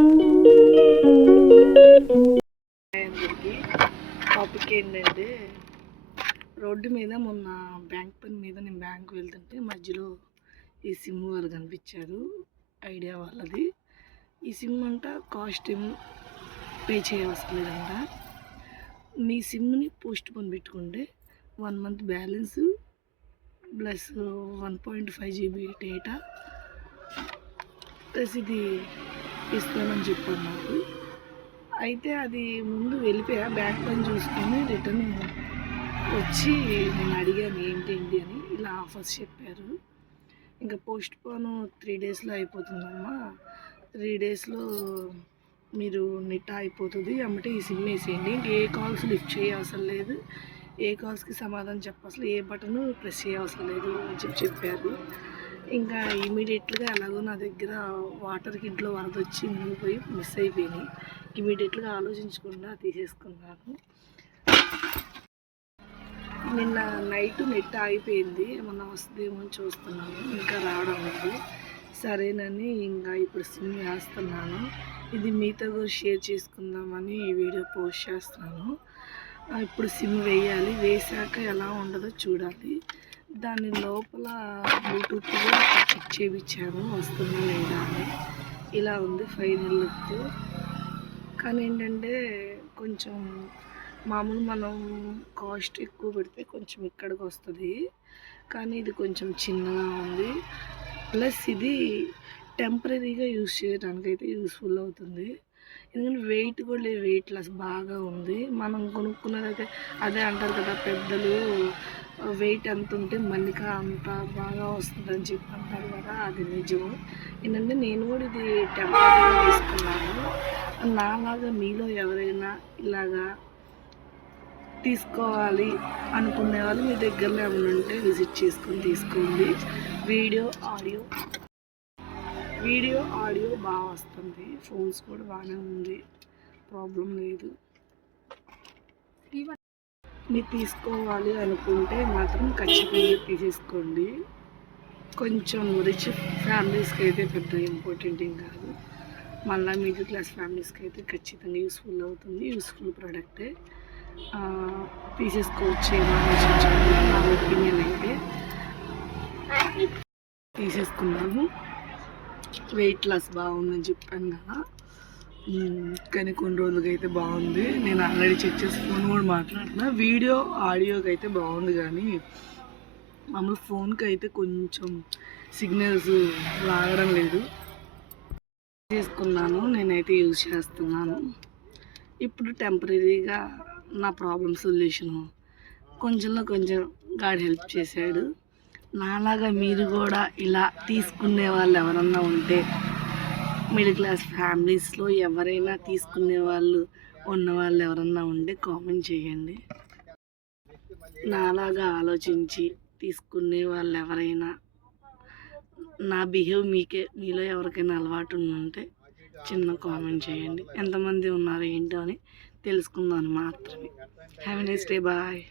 అందరికీ టాపిక్ ఏంటంటే రోడ్డు మీద మొన్న బ్యాంక్ పని మీద నేను బ్యాంకు వెళ్తుంటే మధ్యలో ఈ సిమ్ వాళ్ళు కనిపించారు. ఐడియా వాళ్ళది. ఈ సిమ్ అంట కాస్ట్ ఏం పే చేయవలసిన లేదంట. మీ సిమ్ని పోస్ట్ పోన్ పెట్టుకుంటే 1 month balance plus 1.5 GB data plus ఇది ఇస్తానని చెప్పారు నాకు. అయితే అది ముందు వెళ్ళిపోయా, బ్యాంక్ పని చూసుకొని రిటర్న్ వచ్చి నేను అడిగాను ఏంటి అని. ఇలా ఆఫర్స్ చెప్పారు. ఇంకా పోస్ట్ పోన్ 3 డేస్లో అయిపోతుందమ్మా, 3 డేస్లో మీరు నెట్ అయిపోతుంది, అమ్మటే ఈ సిమ్ వేసేయండి, ఏ కాల్స్ లిఫ్ట్ చేయవసరం లేదు, ఏ కాల్స్కి సమాధానం చెప్పవసరం, ఏ బటన్ ప్రెస్ చేయవసరం లేదు అని చెప్పారు. ఇంకా ఇమీడియట్గా ఎలాగో నా దగ్గర వాటర్కి ఇంట్లో వరద వచ్చి మునిగిపోయి మిస్ అయిపోయినాయి. ఇమీడియట్గా ఆలోచించకుండా తీసేసుకున్నాను. నిన్న నైట్ నెట్ అయిపోయింది, ఏమన్నా వస్తుందేమో అని చూస్తున్నాను, ఇంకా రావడం లేదు. సరేనని ఇంకా ఇప్పుడు సిమ్ వేస్తున్నాను. ఇది మీతో కూడా షేర్ చేసుకుందామని ఈ వీడియో పోస్ట్ చేస్తున్నాను. ఇప్పుడు సిమ్ వేయాలి, వేసాక ఎలా ఉండదో చూడాలి. దాని లోపల బ్లూటూత్ కూడా ఫిట్ చేయించాము, వస్తుందా లేదా అని. ఇలా ఉంది ఫైనల్ లుక్. కానీ ఏంటంటే కొంచెం మామూలు మనం కాస్ట్ ఎక్కువ పెడితే కొంచెం ఇక్కడికి వస్తుంది, కానీ ఇది కొంచెం చిన్నగా ఉంది. ప్లస్ ఇది టెంపరీగా యూజ్ చేయడానికి అయితే యూస్ఫుల్ అవుతుంది. ఎందుకంటే వెయిట్ కూడా లేదు, వెయిట్ లెస్ బాగా ఉంది. మనం కొనుక్కున్నదైతే అదే అంటారు కదా పెద్దలు, వెయిట్ ఎంత ఉంటే మన్నిక అంత బాగా వస్తుందని చెప్పి అంటారు కదా, అది నిజం. ఏంటంటే నేను కూడా ఇది టెంపరీగా తీసుకున్నాను. నాలాగా మీలో ఎవరైనా ఇలాగా తీసుకోవాలి అనుకునే వాళ్ళు మీ దగ్గరలో ఏమైనా ఉంటే విజిట్ చేసుకొని తీసుకోండి. వీడియో ఆడియో బాగా వస్తుంది, ఫోన్స్ కూడా బాగానే ఉంది, ప్రాబ్లం లేదు. మీరు తీసుకోవాలి అనుకుంటే మాత్రం ఖచ్చితంగా తీసేసుకోండి. కొంచెం రిచ్ ఫ్యామిలీస్కి అయితే పెద్ద ఇంపార్టెంట్ ఏం కాదు, మళ్ళీ మిడిల్ క్లాస్ ఫ్యామిలీస్కి అయితే ఖచ్చితంగా యూస్ఫుల్ అవుతుంది. యూస్ఫుల్ ప్రోడక్టే, తీసేసుకోవచ్చు. ఏమో ఆలోచించండి. నా ఒపీనియన్ అయితే తీసేసుకున్నాము. వెయిట్ లాస్ బాగుందని చెప్పాను కదా, కానీ కొన్ని రోజులకి అయితే బాగుంది. నేను ఆల్రెడీ చెక్ చేసి ఫోన్ కూడా మాట్లాడుతున్నా. వీడియో ఆడియోకి అయితే బాగుంది, కానీ మామూలు ఫోన్కి అయితే కొంచెం సిగ్నల్స్ లాగడం లేదు. చేసుకున్నాను, నేనైతే యూజ్ చేస్తున్నాను. ఇప్పుడు టెంపరీగా నా ప్రాబ్లం సొల్యూషను కొంచెంలో కొంచెం గాడ్ హెల్ప్ చేశాడు. నాలాగా మీరు కూడా ఇలా తీసుకునే వాళ్ళు ఎవరన్నా ఉంటే, మిడిల్ క్లాస్ ఫ్యామిలీస్లో ఎవరైనా తీసుకునే వాళ్ళు ఉన్నవాళ్ళు ఎవరన్నా ఉంటే కామెంట్ చేయండి. నాలాగా ఆలోచించి తీసుకునే వాళ్ళు ఎవరైనా, నా బిహేవ్ మీలో ఎవరికైనా అలవాటు ఉంటే చిన్న కామెంట్ చేయండి. ఎంతమంది ఉన్నారు ఏంటో అని తెలుసుకుందాం మాత్రమే. Have a nice day, bye.